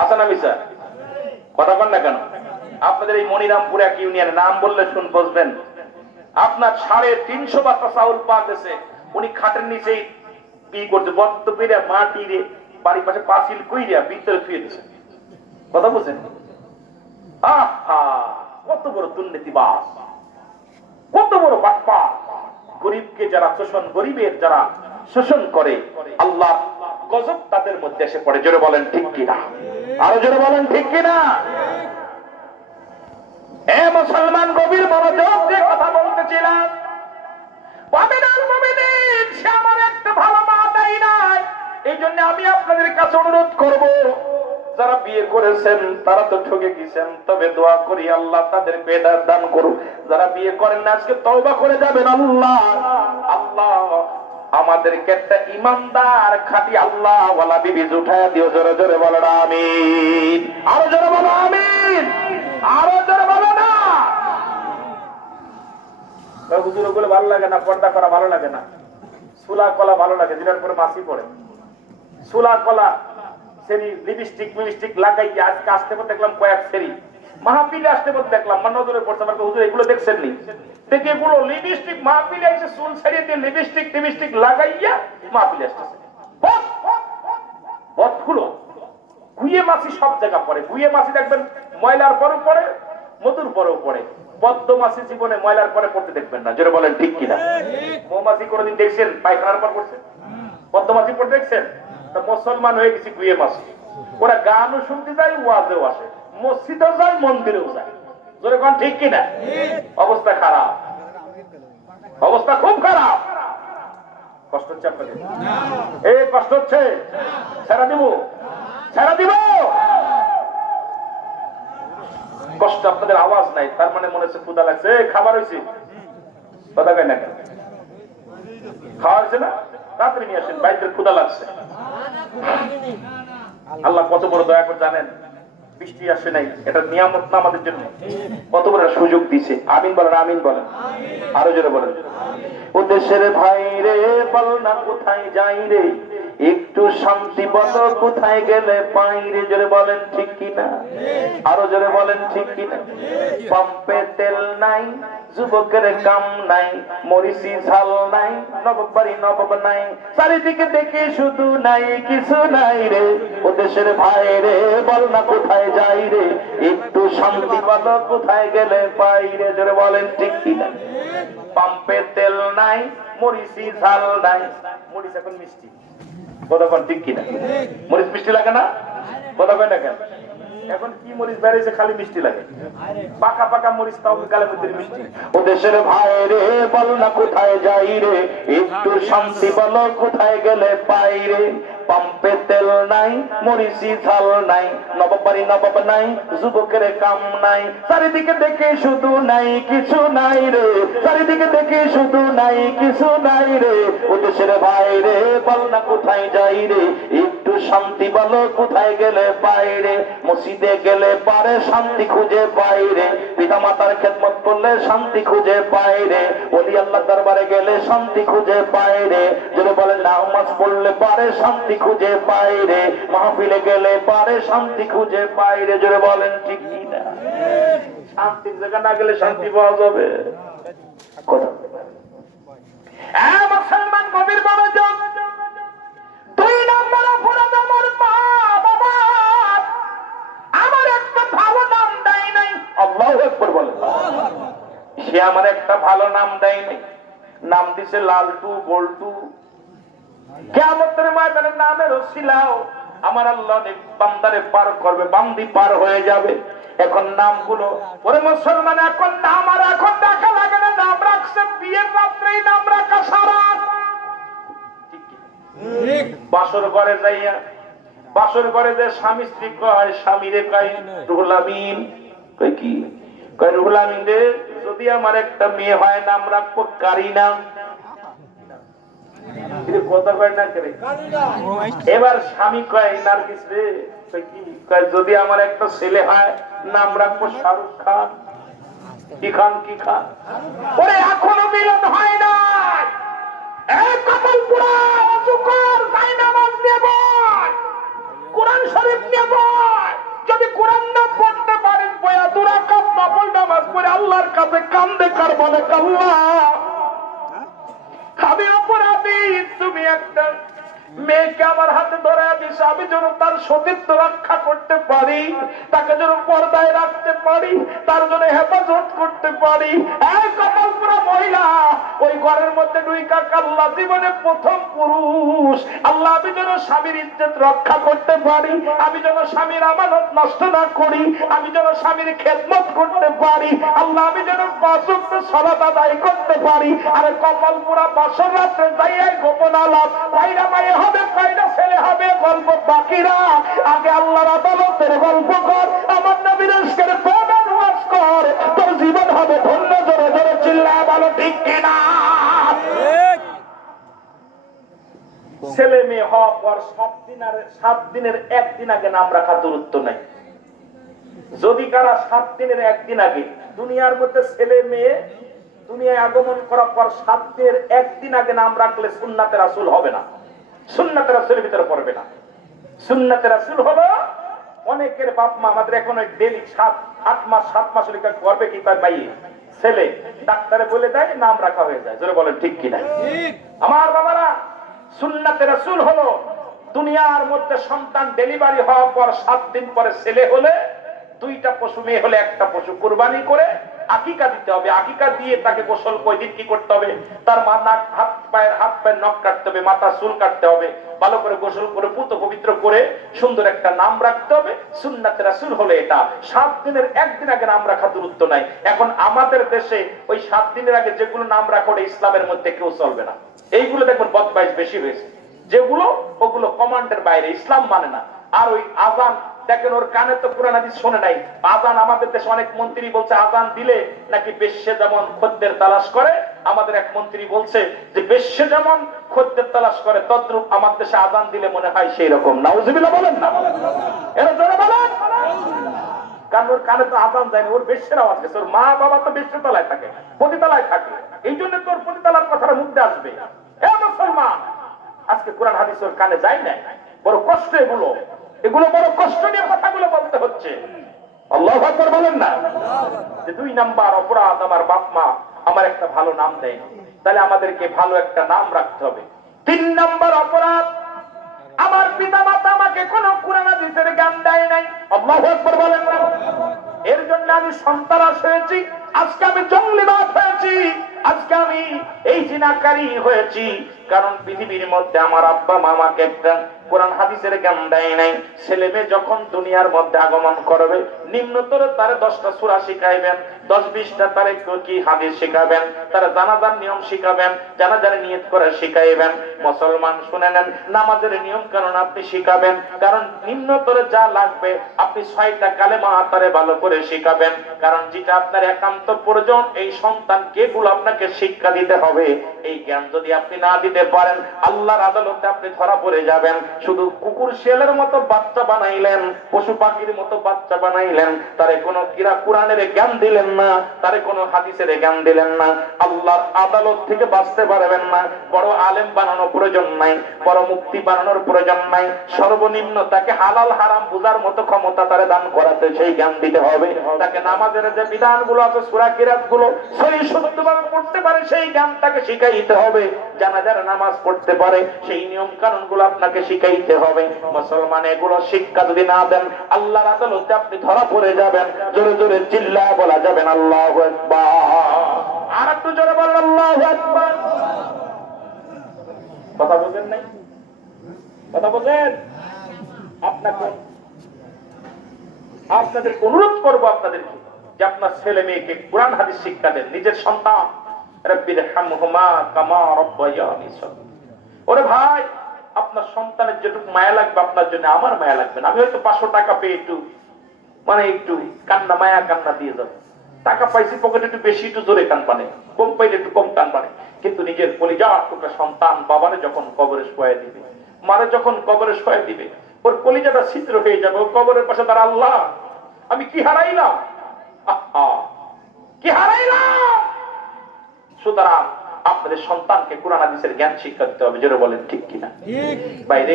আসা না মিশা? কথা বল না কেন? আপনাদের এই মনিরামপুর এক ইউনিয়নে নাম বললে শুন বুঝবেন, আপনার 350 বস্তা চাউল পাওয়া গেছে, উনি খাটের নিচেই কি করছে, বত্ত পেরে মাটি রে বাড়ির পাশে পাঁচিল কইরা ভিতরে শুয়ে দিছে। কথা বুঝছেন? আহা, কত বড় দুর্নীতিবাজ, কত বড় বাটপা। গরিবকে যারা শোষণ, গরিবের যারা শোষণ করে, আল্লাহ গজব তাদের মধ্যে এসে পড়ে। জোরে বলেন ঠিক কিনা? আরো জোরে বলেন ঠিক কিনা? হে মুসলমান, গভীর মনোযোগ দিয়ে কথা বলতেছিলাম। মুমিনুল মুমিনিন, সে আমার একটা ভালো মা দেয় নাই। এই জন্য আমি আপনাদের কাছে অনুরোধ করব, যারা বিয়ে করেছেন তারা তো ঠকে গেছেন, তবে দোয়া করি আল্লাহ তাদের হেদায়েত দান করুন। যারা বিয়ে করেন না আজকে তওবা করে যাবেন। আল্লাহ আল্লাহ আমাদেরকে একটা ইমানদার খাঁটি আল্লাহ ওয়ালা বিবি জুঠায়া দিও। জোরে জোরে বলো না আমিন। আরো জোরে বলো আমিন। আরো জোরে বলো না। হুজুর ওগুলো ভালো লাগে না, পর্দা করা ভালো লাগে না, সুলা কলা ভালো লাগে, যেটার পরে মাসি পড়ে সুলা কলা সেরি লিপস্টিক মিলিস্টিক লাগাইয়া আজকে আসতে পর দেখলাম কয়েক সেরি মাহফিলে আসতে পর দেখলাম নজরে পড়ছে আমার। হুজুর এগুলো দেখছেন নি? দেখে এগুলো লিপস্টিক মাহফিলে এসে চুল ছেড়ে দিয়ে লিপস্টিক টিপস্টিক লাগাইয়া মাহফিলে আসতেছে। বদগুলো গুয়ে মাছি সব জায়গা পড়ে। গুয়ে মাছি দেখবেন ময়লার পরেও পড়ে, মধুর পরেও পড়ে। পদ্মমাছি জীবনে ময়লার পরে পড়তে দেখবেন না, জোরে বলেন ঠিক কিনা? মৌমাছি কোনোদিন দেখছেন পায়খানার পর পড়ছে? পদ্মমাছি পড়তে দেখছেন? তা মুসলমান হয়ে গেছি গুয়ে মাছি, ওরা গানও শুনতে যায়, ওয়াজেও আসে, মসজিদেও যায়, মন্দিরেও যায়, জোরে বলেন ঠিক কিনা? অবস্থা খারাপ, অবস্থা খুব খারাপ। কষ্ট হচ্ছে আপনাদের? এই কষ্ট হচ্ছে, ছেড়া দিব, ছেড়া দিব। কষ্ট আপনাদের আওয়াজ নাই, তার মানে মনে হচ্ছে ক্ষুধা লাগছে। খাবার হয়েছে, কথা কয় না কেন? খাওয়া হয়েছে না? রাত্রে নিয়ে আসেন, বাইরের ক্ষুধা লাগছে। আল্লাহ কত বড় দয়া করে জানেন, বৃষ্টি আসে নাই, এটা নিয়ামত না আমাদের জন্য, কত বড় সুযোগ দিছে। আমিন বলেন, আমিন বলেন, আরো জোরে বলেন। ও দেশের ভাই রে, বল না কোথায় যাই রে, একটু শান্তি বল কোথায় গেলে পাই রে, জোরে বলেন ঠিক কিনা? আরো জোরে বলেন ঠিক কিনা? পাম্পে তেল নাই, যুবকের কাম নাই, মরিচি ঝাল নাই, নবাব বাড়ি নবাব নাই, চারিদিকে দেখে শুধু নাই কিছু নাই রে। ও দেশের ভাই রে, বল না কোথায় যাই রে, একটু শান্তি বল কোথায় গেলে পাই রে, জোরে বলেন ঠিক কিনা? পাম্পে তেল নাই, মরিচি ঝাল নাই, মরিচ এখন মিষ্টি, কতক্ষণ ঠিক কিনা? মরিচ মিষ্টি লাগে না? কতক্ষণ না কেন? এখন কি মরিচ বেড়েছে, খালি মিষ্টি লাগে, পাকা পাকা মরিচ তাও গালের মধ্যে মিষ্টি। ও দেশের ভাই রে, বল না কোথায় যাই রে, একটু শান্তি বল কোথায় গেলে পাই রে। পাম্পে তেল নাই, মরিচি ঝাল নাই, নবাব বাড়ি নবাব নাই, যুবকের কাম নাই, চারিদিকে দেখে শুধু নাই কিছু নাই রে, চারিদিকে দেখে শুধু নাই কিছু নাই রে। ও দেশের ভাই রে, বল না কোথায় যাই রে, একটু শান্তি বল কোথায় গেলে পাই রে। মসজিদে গেলে পারে শান্তি খুঁজে পাই রে, পিতা মাতার খেদমত করলে শান্তি খুঁজে পাই রে, ওলি আল্লাহ দরবারে গেলে শান্তি খুঁজে পাই রে, যদি বলে নামাজ পড়লে পারে শান্তি খুঁজে পাই রে, মাহফিলে গেলে পারে শান্তি খুঁজে পাই রে, জোরে বলেন ঠিক কিনা? শান্তির জায়গা না গেলে শান্তি পাওয়া যাবে? কথা মুসলমান গভীর মনোযোগ। 2 নম্বর অপরাধ, আমার মা বাবা আমার একটা ভালো নাম দেয় নাই। আল্লাহু আকবার বলেন। সে আমার একটা ভালো নাম দেয় নাই, নাম দিছে লালটু বল্টু। কিয়ামতের ময়দানে নামের ওসিলাও আমার আল্লাহ বান্দারে পার করবে, বান্দি পার হয়ে যাবে। এখন নামগুলো, ওরে মুসলমান, এখন নাম আর এখন ডাকা লাগে না, নাম রাখছে বিয়ের রাত্রেই নাম রাখা সারা। বাসর ঘরে যাইয়া, বাসর ঘরে যে স্বামী স্ত্রী কয়, স্বামীরে কয় রুহুল আমিন, কয় কি? কয় রুহুল আমিন রে, যদি আমার একটা মেয়ে হয় নাম রাখবো কারিনা। কথা কয় না করে। এবার স্বামী কয় নার্গিস রে, কি? কয় যদি আমার একটা ছেলে হয় নাম রাখবো শাহরুখ খান। কি খান? কি খান? ওরে এখনো মিলন হয় না। কমলপুরা ওযু কর, গায়ে নামাজ নিয়ে বয়, কোরআন শরীফ নিয়ে বয়। যদি কোরআন না পড়তে পারেন, বয়া 2 রাকাত নফল নামাজ পড়ে আল্লাহর কাছে কান্দে কার বলে, আল্লাহ আমি অপরাধী, তুমি একটা মেয়েকে আমার হাতে ধরে দিস, আমি যেন তার সতীত্ব রক্ষা করতে পারি, তাকে যেন পর্দায় রাখতে পারি, তার জন্য হেফাজত করতে পারি। এক কমলপুরা মহিলা ওই ঘরের মধ্যে ঢুইকা কাল্লা, জীবনে প্রথম পুরুষ, আল্লাহ আমি যেন স্বামীর ইজ্জত রক্ষা করতে পারি, আমি যেন স্বামীর আমানত নষ্ট না করি, আমি যেন স্বামীর খেদমত করতে পারি, আল্লাহ আমি যেন 5 ওয়াক্ত সালাত আদায় করতে পারি। আরে কমলপুরা বাসর রাত্রে যাইয়াই গোপন আলাপ, কয়টা মেয়ে হবে, কয়টা ছেলে হবে, গল্প বাকিরা আগে আল্লাহর আদালতের গল্প কর, আমার নবীর ইশকের প্রেমের ওয়াজ কর, তোর জীবন হবে ধন্য। জোরে জোরে চিল্লায় বলো ঠিক কিনা? ছেলে মেয়ে হওয়ার পর 7 দিনের একদিন আগে নাম রাখা দূরত্ব নাই। যদি কারা 7 দিনের একদিন আগে দুনিয়ার মধ্যে ছেলে মেয়ে দুনিয়ায় আগমন করার পর 7 দিনের একদিন আগে নাম রাখলে সুন্নাতে রাসূল হবে না, সুন্নাতে রাসূলের ভিতরে পড়বে না। সুন্নাতে রাসূল হলো, অনেকের বাপ মা আমাদের এখন ডেলি 7-8 মাস 7 মাস লিখা করবে কি তার ভাই ছেলে, ডাক্তারে বলে দেয় নাম রাখা হয়ে যায়। জোরে বলেন ঠিক কিনা? আমার বাবারা, সুন্নাতে রাসূল হলো দুনিয়ার মধ্যে সন্তান ডেলিভারি হওয়ার পর 7 দিন পরে ছেলে হলে 2টা পশু, মেয়ে হলে 1টা পশু কুরবানি করে আকিকা দিতে হবে, আকিকা দিয়ে তাকে গোসল কয়দিন কি করতে হবে, তার নাক হাত পায়ের নখ কাটতে হবে, মাথা চুল কাটতে হবে, ভালো করে গোসল করে পুত পবিত্র করে সুন্দর একটা নাম রাখতে হবে। সুন্নাতে রাসূল হলো এটা। 7 দিনের একদিন আগে নাম রাখা দূরত্ব নাই। এখন আমাদের দেশে ওই 7 দিনের আগে যেগুলো নাম রাখা ওটা ইসলামের মধ্যে কেউ চলবে না। এইগুলো দেখবেন বদমাইশ বেশি হয়েছে, যেগুলো ওগুলো কমান্ডের বাইরে, ইসলাম মানে না। আর ওই আজান দেখেন, ওর কানে তো কোরআন হাদিস শোনে নাই। আজান আমাদের দেশে অনেক মন্ত্রী বলছে আজান দিলে নাকি বেশ্যে যেমন খদ্দের তালাশ করে, আমাদের এক মন্ত্রী বলছে যে বেশ্যে যেমন খদ্দের তালাশ করে তদ্রূপ আমার দেশে আজান দিলে মনে হয় সেই রকম। নাউজুবিল্লাহ বলেন না, এরা জোরে বলেন। কারণ ওর কানে তো আজান যায়নি, ওর বেশ্যের আওয়াজ গেছে। ওর মা বাবা তো বেশ্যে তলায় থাকে, পতিতালায় থাকে, এই জন্য তোর পতিতালার কথাটা মুখে আসবে। এ মুসলমান, আজকে কোরআন হাদিস ওর কানে যায় না, বড় কষ্ট। এগুলো বড় কষ্ট নিয়ে কথাগুলো বলতে হচ্ছে। আল্লাহু আকবার বলেন না। যে 2 নাম্বার অপরাধ, আমার বাপ মা আমার একটা ভালো নাম দেয়, তাহলে আমাদেরকে ভালো একটা নাম রাখতে হবে। 3 নাম্বার অপরাধ, আমার পিতা মাতা আমাকে কোন কোরআন হাদিসের জ্ঞান দেয় নাই। আল্লাহু আকবার বলেন না। এর জন্য আমি সন্তান হয়েছি, আজকে আমি জঙ্গলিবাদ হয়েছি, আজকে আমি এই জিনাকারী হয়েছি, কারণ পৃথিবীর মধ্যে আমার আব্বা মা আমাকে একটা কোরআন হাদিসের জ্ঞান দেয় নাই। ছেলে মেয়ে যখন দুনিয়ার মধ্যে আগমন করবে, নিম্নতর তারে 10টা সূরা শিখাইবেন, 10-20টা তারে কি হাদিস শিখাবেন, তারা জানাজার নিয়ম শিখাবেন, জানাজার নিয়ত করে শিখাইবেন। মুসলমান শুনে নেন, নামাজের নিয়ম কারণ আপনি শিখাবেন, কারণ নিম্নতরে যা লাগবে আপনি 6টা কালেমা তারে ভালো করে শিখাবেন, কারণ যেটা আপনার একান্ত প্রয়োজন এই সন্তানকে এগুলো আপনাকে শিক্ষা দিতে হবে। এই জ্ঞান যদি আপনি না দিতে পারেন, আল্লাহর আদালতে আপনি ধরা পড়ে যাবেন। শুধু কুকুর শিয়ালের মতো বাচ্চা বানাইলেন, পশু পাখির মতো বাচ্চা বানাইলেন, তারে কোনো কোরআনের জ্ঞান দিলেন না, তারে কোনো হাদিসের জ্ঞান দিলেন না, আল্লাহর আদালত থেকে বাঁচতে পারবেন না। বড় আলেম বানানোর প্রয়োজন নাই, বড় মুক্তি বানানোর প্রয়োজন নাই, সর্বনিম্ন তাকে হালাল হারাম বোঝার মতো ক্ষমতা তারে দান করাতে সেই জ্ঞান দিতে হবে। তাকে নামাজের যে বিধানগুলো আছে, সূরা কিরাতগুলো সহি শুদ্ধভাবে পড়তে পারে সেই জ্ঞান তাকে শিখাইতে হবে। জানাজার নামাজ পড়তে পারে সেই নিয়ম কানুনগুলো আপনাকে শিখাইতে হবে। মুসলমান এগুলো শিক্ষা যদি না দেন, আল্লাহর আদালতে আপনি ধরা পড়ে যাবেন। জোরে জোরে চিল্লায় বলা যাবেন আল্লাহু আকবার। আর একটু জোরে বলেন আল্লাহু আকবার। কথা বুঝেন নাই? কথা বুঝেন? আপনাদের অনুরোধ করবো আপনাদেরকে যে আপনার ছেলে মেয়েকে কোরআন হাদিস শিক্ষা দেন। নিজের সন্তান, রাব্বির হামহুমা কামা রাব্বায়ানি সগীরা। ওরে ভাই, আপনার সন্তানের যেটুকু মায়া লাগবে আপনার জন্য আমার মায়া লাগবে না। আমি হয়তো 500 টাকা পেয়ে একটু কান্না, মায়া কান্না দিয়ে যাবো। টাকা পাইছি পকেটে একটু বেশি, একটু জোরে কান পানে, কম পাইলে একটু কম কান পানে। কিন্তু নিজের কলিজার টুকরা সন্তান বাবারে যখন কবরে শোয়া দিবে, মারে যখন কবরে শোয়া দিবে, ওর কলিজাটা ছিদ্র হয়ে যাবে। ওর কবরের পাশে তার আল্লাহ, আমি কি হারাইলাম, কি হারাইলাম। সুতরাং আপনাদের সন্তানকে কোরআন হাদিসের জ্ঞান শিক্ষা দিতে হবে। জোরে বলেন ঠিক কিনা? বাইরে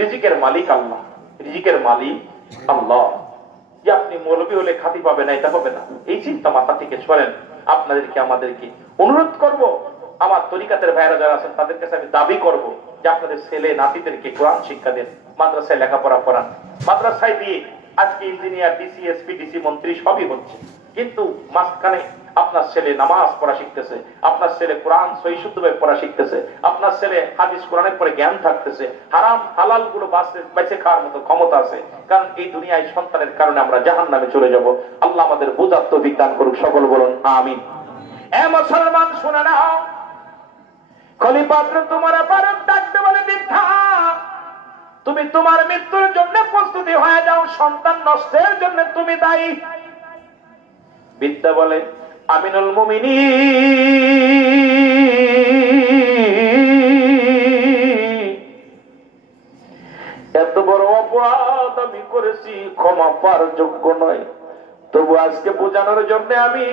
রিজিকের মালিক আল্লাহ, রিজিকের মালিক আল্লাহ। যে আপনি মৌলবী হলে খাতি পাবে না, এটা হবে না। এই চিন্তা মাথা থেকে সরেন। আপনাদেরকে আমাদেরকে অনুরোধ করব, আমার তরিকাতের ভাইরা যারা আছেন তাদের কাছে আমি দাবি করব যে আপনাদের ছেলে নাতিদেরকে কোরআন শিক্ষা দেন, মাদ্রাসায় লেখাপড়া করান। মাদ্রাসায় দিয়ে আজকে ইঞ্জিনিয়ার, ডিসি, এসপি, ডিসি, মন্ত্রী সবই হচ্ছে, কিন্তু মাঝখানে আপনার ছেলে নামাজ পড়া শিখতেছে, আপনার ছেলে কোরআন সহি শুদ্ধভাবে পড়া শিখতেছে, আপনার ছেলে হাদিস কোরআনের পরে জ্ঞান থাকতেছে, হারাম হালাল গুলো বেঁচে খাওয়ার মতো ক্ষমতা আছে। কারণ এই দুনিয়ায় সন্তানের কারণে আমরা জাহান্নামে চলে যাব। আল্লাহ আমাদের বোঝার তৌফিক দান করুক, সকল বলুন আমিন। এ মুসলমান শুনে নাও, খলিফা তোমার ফারুক ডাকতে বলে, মিথ্যা, তুমি তোমার মৃত্যুর জন্য প্রস্তুতি হয়ে যাও, সন্তান নষ্টের জন্য তুমি দায়ী। বিদ্যা বলে, আমিনুল মুমিনিন, এত বড় অপরাধ আমি করেছি, ক্ষমা পাওয়ার যোগ্য নয়। তবু আজকে বোঝানোর জন্য আমি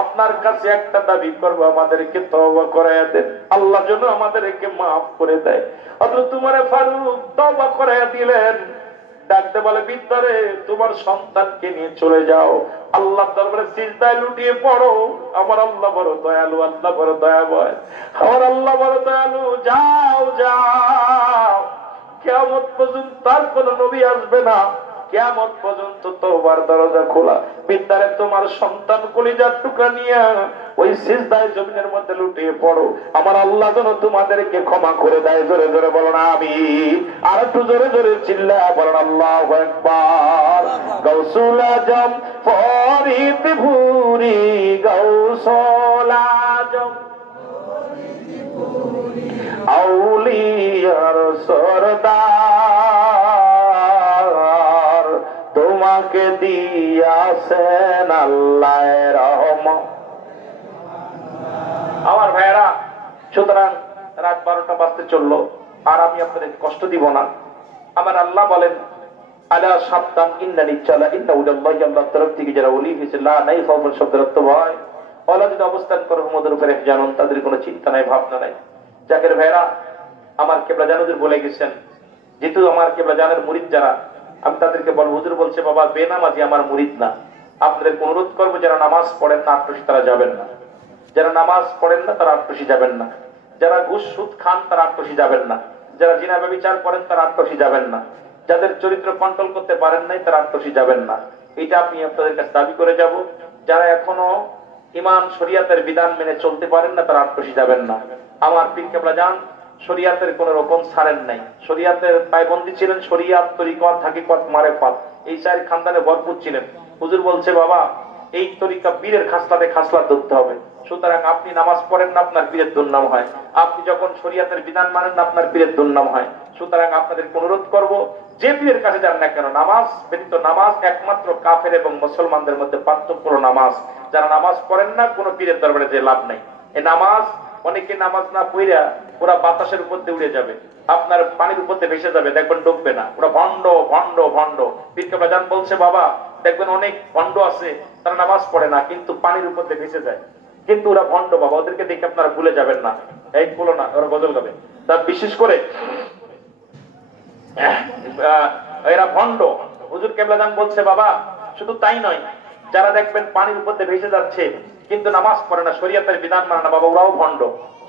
আপনার কাছে একটা দাবি করবো, আমাদেরকে তওবা করায়া দেন, আল্লাহ যেন আমাদেরকে মাফ করে দেয়। অথচ তোমার ফারুক তওবা করায়া দিলেন। ডাকতে বলে, বিদ্যারে তোমার সন্তানকে নিয়ে চলে যাও, আল্লাহ দরবারে সিজদায় লুটিয়ে পড়ো। আমার আল্লাহ বড় দয়ালু, আল্লাহ বড় দয়াময়, আমার আল্লাহ বড় দয়ালু। যাও যাও, কিয়ামত পর্যন্ত তার কোন নবী আসবে না, কিয়ামত পর্যন্ত তওবার দরজা খোলা। বিদ্যারে তোমার সন্তান কলিজার টুকরা নিয়ে ওই সিজদায় জমিনের মধ্যে লুটিয়ে পড়ো, আমার আল্লাহ যেন তোমাদেরকে ক্ষমা করে দেয়। জোরে জোরে বলো না আমিন। আর একটু জোরে জোরে চিল্লায়া বলেন আল্লাহু আকবার। গাউসুল আজম ফরিদ ভুরি, গাউসুল আজম আউলিয়ার সরদার, তোমাকে দিয়াছেন আল্লাহ রহমত। আমার ভাইয়েরা, সুতরাং রাত 12টা বাজতে চললো, আর আমি আপনাদের কষ্ট দিব না। আমার আল্লাহ বলেন, আলা সাবধান, ইন্না নিশ্চলা ইন্না উলাল্লাহি, আল্লাহর তরফ থেকে যারা ওলি হয়েছে, লা নাই খাউফুন শব্দের অর্থ ভয়, ওয়ালা যদি অবস্থান করে হুমদের উপরে জানুন, তাদের কোনো চিন্তা নাই, ভাবনা নাই। জাকের ভাইয়েরা, আমার কেবলা জানুদের বলে গেছেন, যেহেতু আমার কেবলা জানের মুরিদ যারা, আমি তাদেরকে বলবো, হুজুর বলছে বাবা বেনামাজি আমার মুরিদ না। আপনাদেরকে অনুরোধ করবো, যারা নামাজ পড়েন না আট্টসি তারা যাবেন না, যারা নামাজ পড়েন না তারা আট্টসি যাবেন না, যারা ঘুষ সুদ খান তারা আট্টসি যাবেন না, যারা জিনা ব্যভিচার করেন তারা আট্টসি যাবেন না, যাদের চরিত্র কন্ট্রোল করতে পারেন নাই তারা আট্টসি যাবেন না। এটা আমি আপনাদের কাছে দাবি করে যাব। যারা এখনো ইমান শরিয়াতের বিধান মেনে চলতে পারেন না তারা আট্টসি যাবেন না। আমার পীর কেবলা জান শরিয়াতের কোন রকম ছাড়েন নাই, শরিয়াতের পায়বন্দি ছিলেন, শরিয়াত তরিকত হাকিকত মারেফাত এই চার খানদানে ভরপুর ছিলেন। হুজুর বলছে বাবা এই তরিকা পীরের খাসলাতে খাসলাত ধরতে হবে। সুতরাং আপনি নামাজ পড়েন না আপনার পীরের দুর্নাম হয়, আপনি যখন শরিয়াতের বিধান মানেন না আপনার পীরের দুর্নাম হয়। সুতরাং আপনাদের অনুরোধ করব, যে পীরের কাছে যান না কেন, নামাজ ব্যতীত, নামাজ একমাত্র কাফের এবং মুসলমানদের মধ্যে পার্থক্য হলো নামাজ। যারা নামাজ পড়েন না কোনো পীরের দরবারে যে লাভ নাই। এই নামাজ, অনেকে নামাজ না পড়া ওরা বাতাসের উপর দিয়ে উড়ে যাবে, আপনার পানির উপর দিয়ে ভেসে যাবে, দেখবেন ডুববে না। ওরা ভণ্ড ভণ্ড ভণ্ড। পীর কেবলা জান বলছে বাবা দেখবেন অনেক ভণ্ড আছে, তারা নামাজ পড়ে না কিন্তু পানির উপর দিয়ে ভেসে যায়, কিন্তু ওরা ভণ্ড বাবা, ওদেরকে দেখে আপনারা ভুলে যাবেন না। এই বলো না, ওরা গজল গাবে। তা বিশেষ করে এরা ভণ্ড। হুজুর কেবলা জান বলছে বাবা শুধু তাই নয়, যারা দেখবেন পানির উপর দিয়ে ভেসে যাচ্ছে কিন্তু নামাজ পড়ে না, শরিয়াতের বিধান মানে না, বাবা ওরাও ভণ্ড।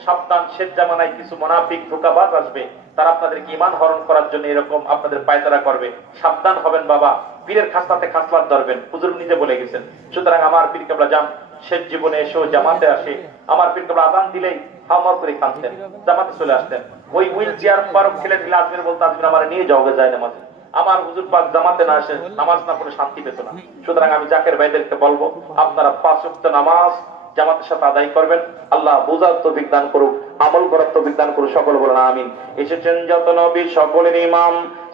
সাবধান, শেষ জামানায় কিছু মুনাফিক ধোঁকাবাজ আসবে, তারা আপনাদেরকে ঈমান হরণ করার জন্য এরকম আপনাদের পায়তারা করবে। সাবধান হবেন বাবা, পীরের খাসলাতে খাসলাত ধরবেন, হুজুর নিজে বলে গেছেন। সুতরাং আমার পীর কেবলা জান শেষ জীবনে এসেও জামাতে আসে, আমার পীর কেবলা আযান দিলেই হাওয়া করে কাঁদতেন, জামাতে চলে আসতেন। ওই হুইল চেয়ার পারক ঠেলে ঠেলে আজমের বলতে, আজমের আমার নিয়ে যাওয়া যায় নামাজে। আমার হুজুর পাক জামাতে না আসে, নামাজ না পড়ে শান্তি পেত না। সুতরাং আমি জাকের ভাইদেরকে বলবো, আপনারা 5 ওয়াক্ত নামাজ জামাতের সাথে আদায় করবেন। আল্লাহ বুঝার তৌফিক দান করুক, আমল করার তৌফিক দান করুক, সকল বলেন আমিন। এসেছেন যত নবী সকলের ইমাম,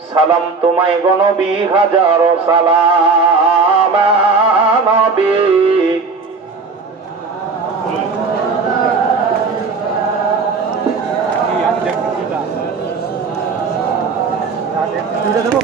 সালাম তোমায় গো নবী, হাজারো সালাম নবী। দেবো